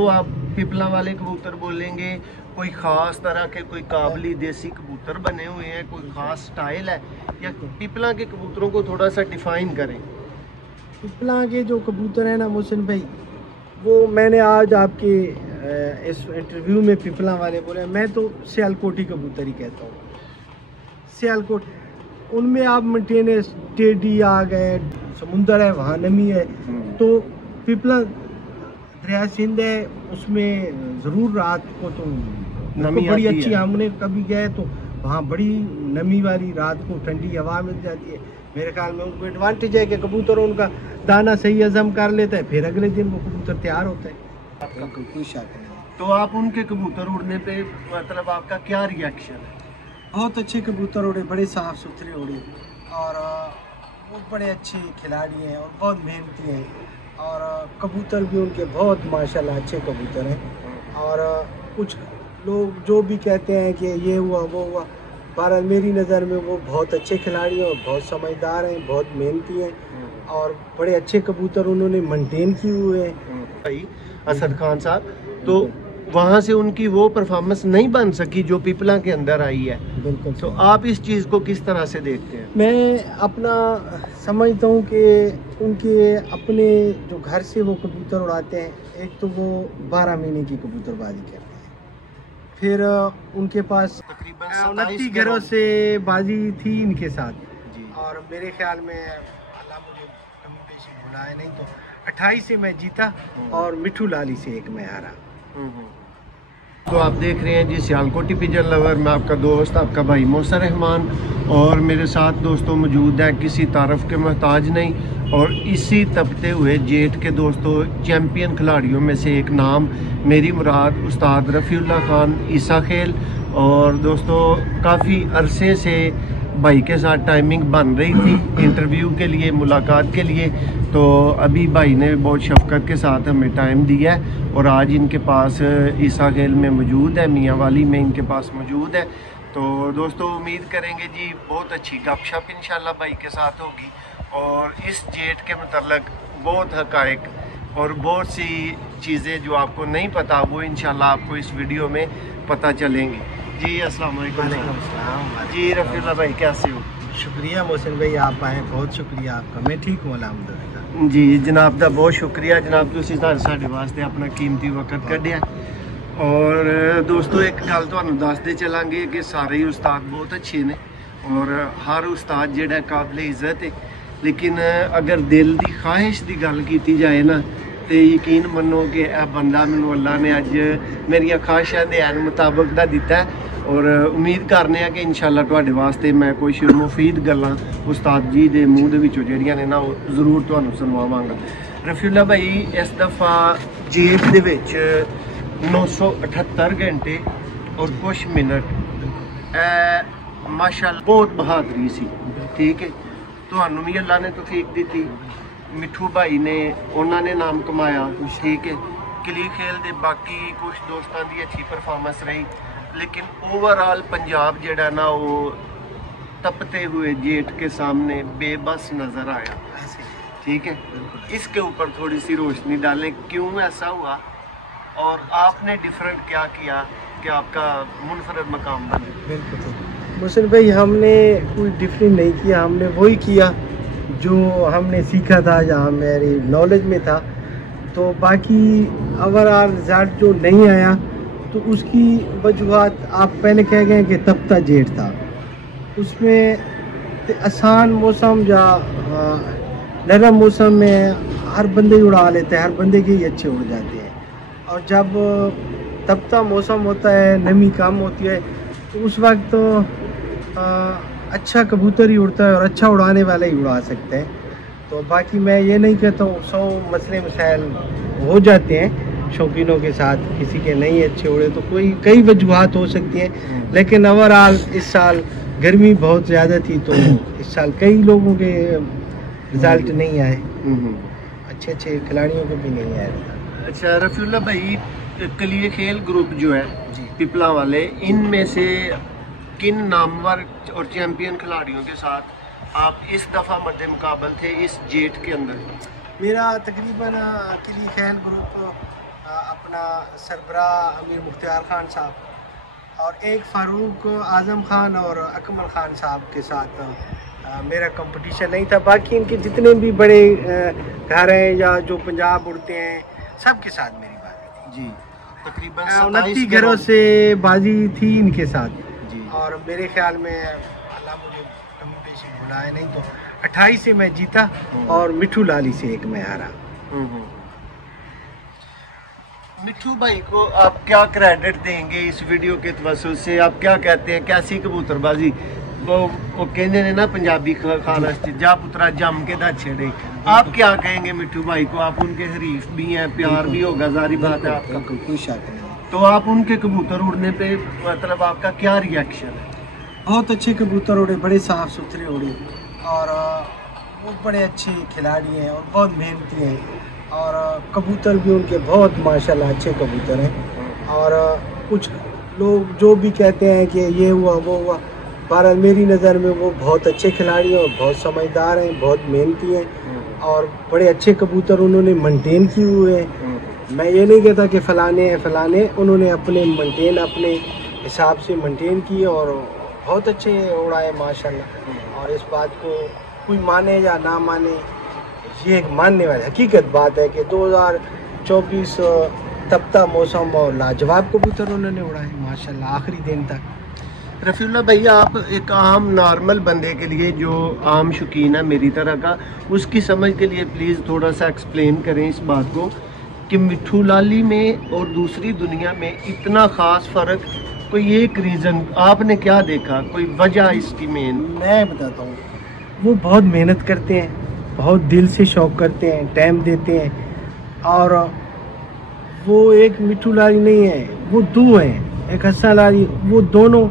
इसको आप पिपला वाले कबूतर बोलेंगे, कोई ख़ास तरह के कोई काबली देसी कबूतर बने हुए हैं, कोई ख़ास स्टाइल है, या पिपला के कबूतरों को थोड़ा सा डिफ़ाइन करें। पिपला के जो कबूतर हैं ना मोहसिन भाई, वो मैंने आज आपके इस इंटरव्यू में पिपला वाले बोले, मैं तो सियालकोटी कबूतर ही कहता हूँ। सियालकोट उनमें आप मेंटेनेंस टेडी आ गए, समुंदर है वहाँ नमी है, तो पिपला दरिया सिंध है उसमें ज़रूर रात को तो नमी बड़ी अच्छी, हमने कभी गए तो वहाँ बड़ी नमी वाली रात को ठंडी हवा मिल जाती है। मेरे ख्याल में उनको एडवांटेज है कि कबूतर उनका दाना सही हजम कर लेता है, फिर अगले दिन वो कबूतर तैयार होता है। आपका कोई शक नहीं। तो आप उनके कबूतर उड़ने पे मतलब आपका क्या रिएक्शन है? बहुत अच्छे कबूतर उड़े, बड़े साफ़ सुथरे उड़े, और वो बड़े अच्छे खिलाड़ी हैं और बहुत मेहनती हैं, और कबूतर भी उनके बहुत माशाल्लाह अच्छे कबूतर हैं। और कुछ लोग जो भी कहते हैं कि ये हुआ वो हुआ, बहरहाल मेरी नज़र में वो बहुत अच्छे खिलाड़ी हैं और बहुत समझदार हैं, बहुत मेहनती हैं, और बड़े अच्छे कबूतर उन्होंने मेंटेन किए हुए हैं। भाई असद खान साहब, तो वहाँ से उनकी वो परफॉर्मेंस नहीं बन सकी जो पिपला के अंदर आई है। बिल्कुल। तो आप इस चीज़ को किस तरह से देखते हैं? मैं अपना समझता हूँ कि उनके अपने जो घर से वो कबूतर उड़ाते हैं, एक तो वो 12 महीने की कबूतरबाजी करते हैं, फिर उनके पास तकरीबन 29 घरों से बाजी थी इनके साथ जी, और मेरे ख्याल में अल्लाह मुझे कमी पेशी बुलाए नहीं तो 28 से मैं जीता और मिठू लाली से एक मैं हारा। तो आप देख रहे हैं जी सियालकोटी पिजन लवर, मैं आपका दोस्त आपका भाई मौसर रहमान, और मेरे साथ दोस्तों मौजूद हैं किसी तारफ़ के मोहताज नहीं, और इसी तपते हुए जेठ के दोस्तों चैम्पियन खिलाड़ियों में से एक नाम मेरी मुराद उस्ताद रफ़ीउल्लाह खान ईसा खेल। और दोस्तों काफ़ी अरसे से भाई के साथ टाइमिंग बन रही थी इंटरव्यू के लिए, मुलाकात के लिए, तो अभी भाई ने बहुत शफ़क़त के साथ हमें टाइम दिया है और आज इनके पास ईसा खेल में मौजूद है, मियाँ वाली में इनके पास मौजूद है। तो दोस्तों उम्मीद करेंगे जी बहुत अच्छी गपशप इंशाल्लाह भाई के साथ होगी, और इस जेट के मतलब बहुत हक़ाइक़ और बहुत सी चीज़ें जो आपको नहीं पता वो इंशाल्लाह आपको इस वीडियो में पता चलेंगी। जी अस्सलाम वालेकुम जी रफ़ीउल्लाह भाई, कैसे हो? शुक्रिया मोहसिन भाई, आप आए, बहुत शुक्रिया आपका। मैं ठीक हूँ अल्हम्दुलिल्लाह जी जनाब दा बहुत शुक्रिया जनाब, तुसीं साडे वास्ते अपना कीमती वक्त कढ़िया। और दोस्तों एक गल तुहानूं दसदे चलांगे कि सारे ही उस्ताद बहुत अच्छे ने, और हर उस्ताद जिहड़ा काबिल इज्जत है, लेकिन अगर दिल की ख्वाहिश की गल की जाए ना तो यकीन मनो कि यह बंदा मैनूं अल्लाह ने अज मेरिया ख्वाहिशां दे ऐन मुताबिक दा दिता है, और उम्मीद करने कि इंशाल्लाह तुहाडे वास्ते मैं कुछ मुफीद गल्लां उस्ताद जी दे मूँह दे विचों जिहड़ियां ने ना वो जरूर तुहानूं सुनवावांगा। रफ़ीउल्लाह भाई इस दफ़ा जेठ दे विच 978 घंटे और कुछ मिनट माशाअल्लाह बहुत बहादुरी सी, ठीक है, तुहानूं भी अल्लाह ने तौफीक दी, मिठू भाई ने उन्होंने नाम कमाया, ठीक है, कली खेल दे बाकी कुछ दोस्तों की अच्छी परफॉर्मेंस रही, लेकिन ओवरऑल पंजाब जिहड़ा ना वो तपते हुए जेठ के सामने बेबस नज़र आया, ठीक है। इसके ऊपर थोड़ी सी रोशनी डालें, क्यों ऐसा हुआ और आपने डिफरेंट क्या किया कि आपका मुनफरद मकाम बने? बिल्कुल मोहसिन भाई, हमने कोई डिफरेंट नहीं किया, हमने वही किया जो हमने सीखा था, जहाँ मेरी नॉलेज में था। तो बाकी ओवरऑल रिजल्ट जो नहीं आया तो उसकी वजूहत आप पहले कह गए कि तपता जेठ था, उसमें आसान मौसम या नरम मौसम में हर बंदे ही उड़ा लेते हैं, हर बंदे के ही अच्छे उड़ जाते हैं, और जब तपता मौसम होता है, नमी कम होती है, तो उस वक्त तो अच्छा कबूतर ही उड़ता है और अच्छा उड़ाने वाला ही उड़ा सकते हैं। तो बाकी मैं ये नहीं कहता हूँ 100 मसले मसाइल हो जाते हैं शौकीनों के साथ, किसी के नहीं अच्छे उड़े तो कोई कई वजूहत हो सकती हैं, लेकिन ओवरऑल इस साल गर्मी बहुत ज़्यादा थी तो इस साल कई लोगों के रिजल्ट नहीं आए, अच्छे अच्छे खिलाड़ियों के भी नहीं आए। अच्छा रफ़ीउल्लाह भाई, कलिए खेल ग्रुप जो है पिपला वाले, इनमें से किन नामवर और चैंपियन खिलाड़ियों के साथ आप इस दफ़ा मद्दे मुकाबल थे इस जेट के अंदर? मेरा तकरीबन कली खेल ग्रुप अपना सरबरा अमीर मुख्तियार खान साहब, और एक फ़ारूक आज़म खान और अकमल खान साहब के साथ मेरा कंपटीशन नहीं था। बाकी इनके जितने भी बड़े घर हैं या जो पंजाब उड़ते हैं, सब के साथ मेरी बाजी थी जी। तकरीबन 29 घरों से बाजी थी इनके साथ जी। और मेरे ख्याल में अल्लाह मुझे कमी पेशी भुलाए नहीं तो 28 से मैं जीता और मिठू लाली से एक मैं हारा। मिठू भाई को आप क्या क्रेडिट देंगे इस वीडियो के तवज्जुह से? आप क्या कहते हैं, कैसी कबूतरबाजी? वो कहते हैं ना पंजाबी खाना जा पुत्रा जम के दा छेड़े। आप क्या कहेंगे मिठू भाई को? आप उनके हरीफ भी हैं, प्यार भी होगा, जारी बात है आपका, कोई शक नहीं। तो आप उनके कबूतर उड़ने पे मतलब आपका क्या रिएक्शन है? बहुत अच्छे कबूतर उड़े, बड़े साफ सुथरे उड़े, और वो बड़े अच्छे खिलाड़ी हैं और बहुत मेहनती हैं, और कबूतर भी उनके बहुत माशाल्लाह अच्छे कबूतर हैं। और कुछ लोग जो भी कहते हैं कि ये हुआ वो हुआ, पर मेरी नज़र में वो बहुत अच्छे खिलाड़ी हैं और बहुत समझदार हैं, बहुत मेहनती हैं, और बड़े अच्छे कबूतर उन्होंने मेंटेन किए हुए हैं। मैं ये नहीं कहता कि फ़लाने हैं फ़लाने, उन्होंने अपने मेंटेन अपने हिसाब से मेंटेन किए और बहुत अच्छे उड़ाए माशाल्लाह। और इस बात को कोई माने या ना माने, ये एक मानने वाली हकीकत बात है कि 2024 तपता मौसम और लाजवाब कबूतर उन्होंने उड़ाए माशाल्लाह आखिरी दिन तक। रफ़ीउल्लाह भैया, आप एक आम नॉर्मल बंदे के लिए जो आम शौकीन है मेरी तरह का, उसकी समझ के लिए प्लीज़ थोड़ा सा एक्सप्लेन करें इस बात को कि मिठू लाली में और दूसरी दुनिया में इतना ख़ास फ़र्क, कोई एक रीज़न आपने क्या देखा, कोई वजह इसकी मेन? मैं बताता हूँ, वो बहुत मेहनत करते हैं, बहुत दिल से शौक़ करते हैं, टाइम देते हैं, और वो एक मिठू लाली नहीं है, वो दो हैं, एक हसन लाली, वो दोनों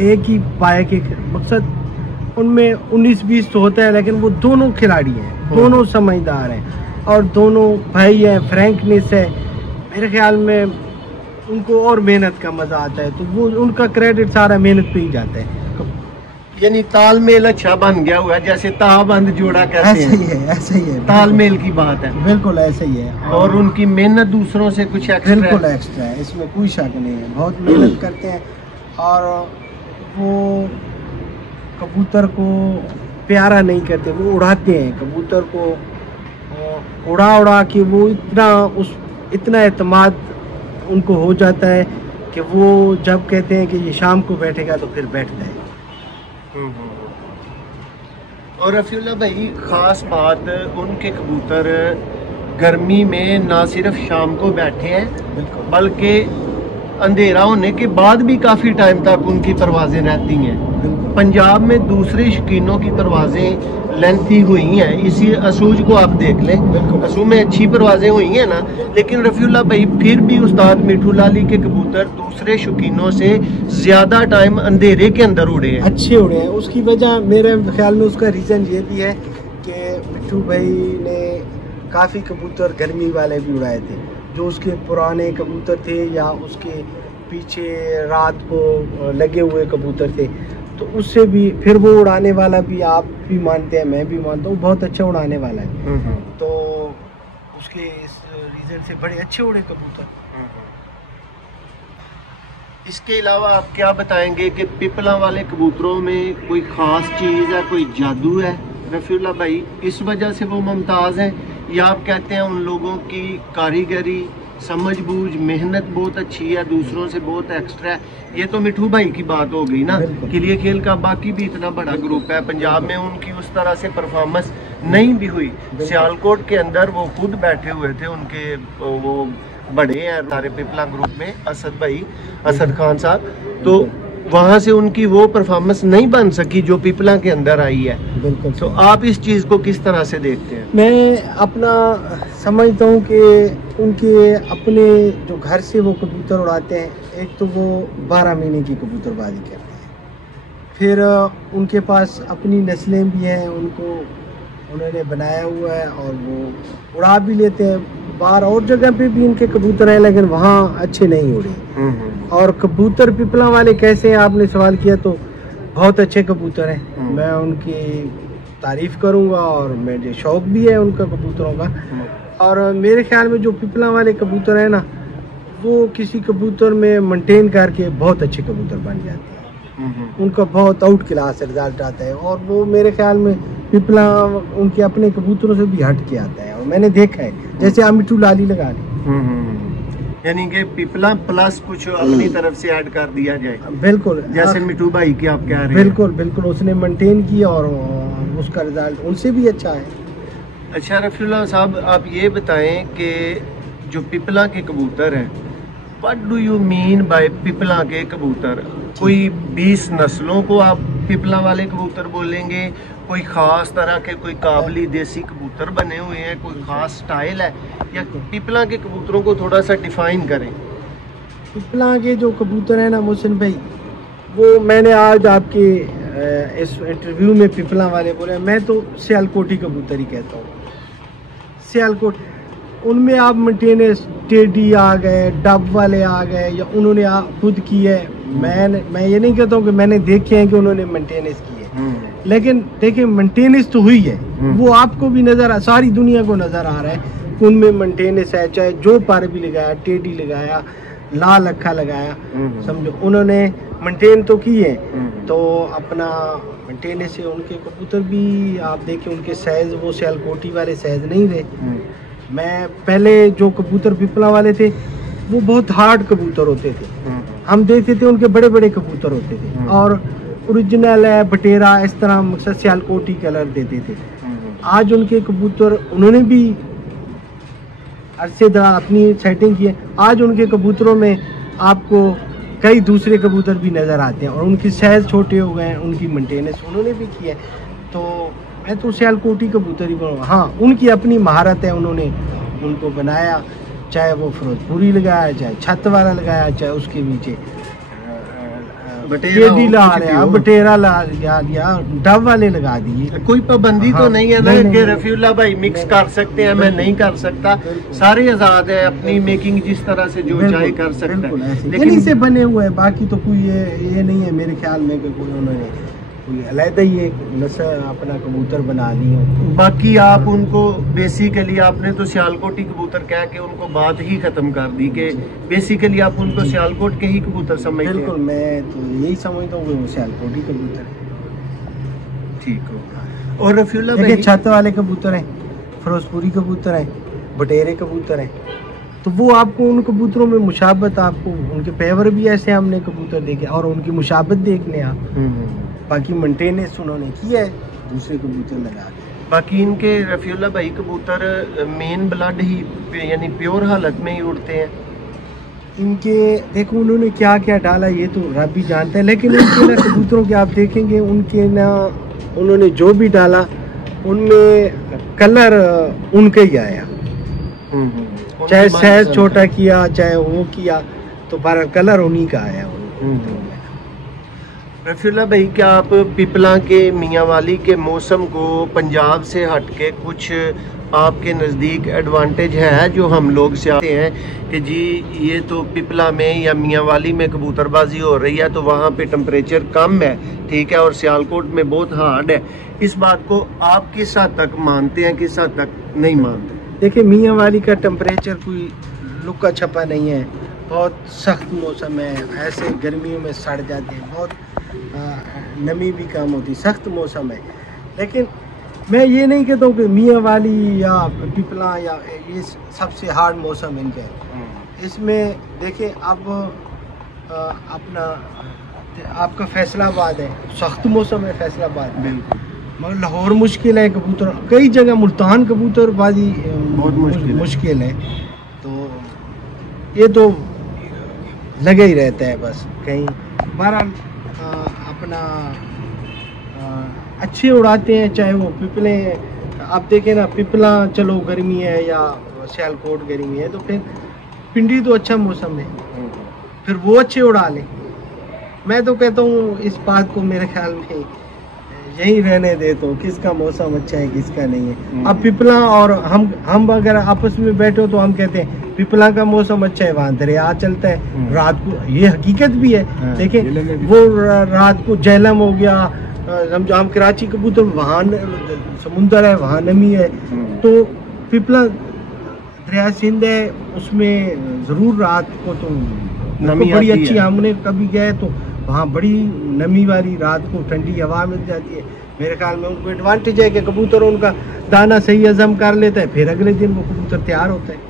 एक ही पाए के मकसद उनमें 19-20 तो होता है, लेकिन वो दोनों खिलाड़ी हैं, दोनों समझदार हैं और दोनों भाई हैं, फ्रैंकनेस है। मेरे ख्याल में उनको और मेहनत का मज़ा आता है, तो वो उनका क्रेडिट सारा मेहनत पे ही जाता है। यानी तालमेल अच्छा बन गया हुआ है, जैसे ताबंद जोड़ा कहते हैं, ऐसा ही है, ऐसा ही है, तालमेल की बात है, बिल्कुल ऐसा ही है। और उनकी मेहनत दूसरों से कुछ एक्स्ट्रा, बिल्कुल एक्स्ट्रा है, इसमें कोई शक नहीं है। बहुत मेहनत करते हैं और वो कबूतर को प्यारा नहीं करते, वो उड़ाते हैं कबूतर को, उड़ा के वो इतना एतमाद उनको हो जाता है कि वो जब कहते हैं कि ये शाम को बैठेगा तो फिर बैठता है। और रफ़ीउल्लाह भाई, ख़ास बात, उनके कबूतर गर्मी में ना सिर्फ शाम को बैठे हैं बल्कि अंधेरा होने के बाद भी काफ़ी टाइम तक उनकी परवाज़ें रहती हैं। पंजाब में दूसरे शौकीनों की परवाज़ें लेंथी हुई हैं, इसी असूज को आप देख लें, असूज में अच्छी परवाज़ें हुई हैं ना, लेकिन रफ़ीउल्लाह भाई फिर भी उस्ताद मिठू लाली के कबूतर दूसरे शौकीनों से ज़्यादा टाइम अंधेरे के अंदर उड़े हैं, अच्छे उड़े हैं। उसकी वजह मेरे ख्याल में उसका रीज़न ये भी है कि मिठू भाई ने काफ़ी कबूतर गर्मी वाले भी उड़ाए थे, जो उसके पुराने कबूतर थे या उसके पीछे रात को लगे हुए कबूतर थे, तो उससे भी फिर वो उड़ाने वाला भी, आप भी मानते हैं, मैं भी मानता हूँ, बहुत अच्छा उड़ाने वाला है। तो उसके इस रीज़न से बड़े अच्छे उड़े कबूतर। इसके अलावा आप क्या बताएंगे कि पिपला वाले कबूतरों में कोई ख़ास चीज़ है, कोई जादू है रफ़ीउल्लाह भाई, इस वजह से वो मुमताज़ हैं, या आप कहते हैं उन लोगों की कारीगरी, समझबूझ, मेहनत बहुत अच्छी है, दूसरों से बहुत एक्स्ट्रा है? ये तो मिठू भाई की बात हो गई ना, किलिए खेल का बाकी भी इतना बड़ा ग्रुप है, पंजाब में उनकी उस तरह से परफॉर्मेंस नहीं भी हुई। सियालकोट के अंदर वो खुद बैठे हुए थे, उनके वो बड़े हैं सारे पिपला ग्रुप में, असद भाई, असद खान साहब, तो वहाँ से उनकी वो परफॉर्मेंस नहीं बन सकी जो पिपला के अंदर आई है। बिल्कुल। तो आप इस चीज़ को किस तरह से देखते हैं? मैं अपना समझता हूँ कि उनके अपने जो घर से वो कबूतर उड़ाते हैं, एक तो वो 12 महीने की कबूतरबाजी करते हैं, फिर उनके पास अपनी नस्लें भी हैं, उनको उन्होंने बनाया हुआ है और वो उड़ा भी लेते हैं। बाहर और जगह पे भी इनके कबूतर हैं, लेकिन वहाँ अच्छे नहीं उड़े। और कबूतर पिपला वाले कैसे हैं, आपने सवाल किया, तो बहुत अच्छे कबूतर हैं, मैं उनकी तारीफ़ करूँगा और मुझे शौक़ भी है उनका कबूतरों का। और मेरे ख्याल में जो पिपला वाले कबूतर हैं ना, वो किसी कबूतर में मेंटेन करके बहुत अच्छे कबूतर बन जाते हैं। उनका बहुत आउट क्लास रिजल्ट आता है, और वो मेरे ख्याल में पिपला उनके अपने कबूतरों से भी हट के आता है, और मैंने देखा है जैसे आप मिट्टू लाली लगा ली, यानी कि पिपला प्लस कुछ अपनी तरफ से ऐड कर दिया जाए। बिल्कुल, जैसे मिट्टू भाई की आप कह रहे हैं। बिल्कुल बिल्कुल, उसने मेंटेन किया और उसका रिजल्ट उनसे भी अच्छा है। अच्छा रफीउल्लाह साहब, आप ये बताएं कि जो पिपला के कबूतर हैं, what do you mean by Pipla के कबूतर? कोई 20 नस्लों को आप पिपला वाले कबूतर बोलेंगे? कोई ख़ास तरह के कोई काबली देसी कबूतर बने हुए हैं, कोई ख़ास स्टाइल है, या पिपला के कबूतरों को थोड़ा सा डिफाइन करें? पिपला के जो कबूतर हैं ना मोहसिन भाई, वो मैंने आज आपके इस इंटरव्यू में पिपला वाले बोले, मैं तो सियालकोटी कबूतर ही कहता हूँ। सियालकोट, उनमें आप मेंटेनेंस टेडी आ गए, डब वाले आ गए, या उन्होंने खुद की है। मैं ये नहीं कहता हूँ कि मैंने देखे हैं कि उन्होंने मेंटेनेंस की है, लेकिन देखिए मेंटेनेंस तो हुई है, वो आपको भी नजर सारी दुनिया को नजर आ रहा है कि उनमें मेंटेनेंस है। चाहे जो पार भी लगाया, टेडी लगाया, लाल अक्खा लगाया, समझो उन्होंने मेंटेन तो की है। तो अपना मेंटेनेंस से उनके कबूतर भी आप देखें, उनके साइज वो सियालकोटी वाले साइज नहीं रहे। मैं पहले जो कबूतर पिपला वाले थे वो बहुत हार्ड कबूतर होते थे, हम देखते थे उनके बड़े बड़े कबूतर होते थे, और ओरिजिनल है बटेरा इस तरह मकसद सियालकोटी कलर देते थे। आज उनके कबूतर उन्होंने भी अरसे दराज अपनी सेटिंग की है। आज उनके कबूतरों में आपको कई दूसरे कबूतर भी नज़र आते हैं, और उनकी साइज छोटे हो गए हैं, उनकी मेंटेनेंस उन्होंने भी की है। तो मैं तो सियालकोटी कबूतर ही बनाऊँ। हाँ, उनकी अपनी महारत है, उन्होंने उनको बनाया, चाहे वो फिरोजपुरी लगाया, चाहे छत वाला लगाया, चाहे उसके नीचे बटेरा लगा, डब वाले लगा दिए। कोई पाबंदी तो नहीं है ना कि रफीउल्लाह भाई मिक्स कर सकते हैं, मैं नहीं कर सकता? सारे आजाद है, अपनी मेकिंग जिस तरह से जो चाहे कर सकता है, लेकिन इसे बने हुए हैं। बाकी तो कोई ये नहीं है मेरे ख्याल में कि कोई उन्होंने कोई अलहदा ही एक नस्ल अपना कबूतर बना ली हो। बाकी आप उनको बेसिकली, आपने तो सियालकोटी कबूतर कह के उनको बात ही खत्म कर दी कि बेसिकली आप उनको सियालकोट के ही कबूतर समझते हैं? बिल्कुल, मैं तो यही समझता हूँ कि वो सियालकोटी कबूतर है। ठीक हो। और रफीउल्लाह भाई, छत वाले कबूतर हैं, फिरोजपुरी कबूतर हैं, बटेरे कबूतर हैं, तो वो आपको उन कबूतरों में मुशाबत, आपको उनके पेवर भी ऐसे हमने कबूतर देखे, और उनकी मुशाबत देखने आप। बाकी मेंटेनेंस उन्होंने किया है, दूसरे कबूतर लगा के। बाकी इनके रफीउल्लाह भाई कबूतर मेन ब्लड ही यानी प्योर हालत में ही उड़ते हैं। इनके देखो उन्होंने क्या क्या डाला ये तो रब भी जानता है, लेकिन इनके ना कबूतरों के आप देखेंगे, उनके ना उन्होंने जो भी डाला उनमें कलर उनका ही आया। चाहे साइज छोटा किया, चाहे वो किया, तो 12 कलर उन्हीं का आया। रफीउल्लाह भाई, क्या आप पिपला के मियाँ वाली के मौसम को पंजाब से हटके कुछ आपके नज़दीक एडवांटेज है जो हम लोग से आते हैं कि जी ये तो पिपला में या मियाँ वाली में कबूतरबाजी हो रही है तो वहाँ पे टेम्परेचर कम है, ठीक है, और सियालकोट में बहुत हार्ड है? इस बात को आप किस हद तक मानते हैं, किस हद तक नहीं मानते? देखिए, मियाँ वाली का टेम्परेचर कोई लुका छपा नहीं है, बहुत सख्त मौसम है, ऐसे गर्मियों में सड़ जाते हैं, बहुत नमी भी कम होती, सख्त मौसम है। लेकिन मैं ये नहीं कहता हूँ कि मियाँ वाली या पिपला या ये सबसे हार्ड मौसम इनका है। इसमें देखिए, अब अपना आपका फैसलाबाद है, सख्त मौसम है फैसलाबाद, बिल्कुल, मगर लाहौर मुश्किल है, कबूतर कई जगह मुल्तान कबूतरबाजी बहुत मुश्किल है। तो ये तो लगा ही रहता है बस कहीं। बहरहाल अपना अच्छे उड़ाते हैं, चाहे वो पिपले, आप देखें ना, पिपला चलो गर्मी है या सियालकोट गर्मी है, तो फिर पिंडी तो अच्छा मौसम है, फिर वो अच्छे उड़ा लें। मैं तो कहता हूँ इस बात को मेरे ख्याल में यही रहने दे, तो किसका मौसम अच्छा है किसका नहीं है। अब पिपला और हम अगर आपस में बैठे हो तो हम कहते हैं पिपला का मौसम अच्छा है, वहाँ दरिया चलता है रात को, ये हकीकत भी है। देखिए वो रात को झेलम हो गया, समझो हम कराची कबूतर, वहाँ समुंदर है, वहाँ नमी है, तो पिपला दरिया सिंध है, उसमें ज़रूर रात को तो नमी बड़ी आती अच्छी, है। हमने कभी गए तो वहाँ बड़ी नमी वाली रात को ठंडी हवा मिल जाती है। मेरे ख्याल में उनको एडवांटेज है कि कबूतर उनका दाना सही हजम कर लेता है, फिर अगले दिन वो कबूतर तैयार होता है।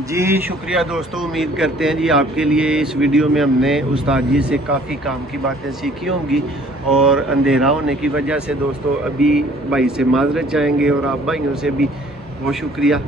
जी शुक्रिया दोस्तों, उम्मीद करते हैं जी आपके लिए इस वीडियो में हमने उस्ताद जी से काफ़ी काम की बातें सीखी होंगी। और अंधेरा होने की वजह से दोस्तों अभी भाई से माजरत चाहेंगे और आप भाइयों से भी बहुत शुक्रिया।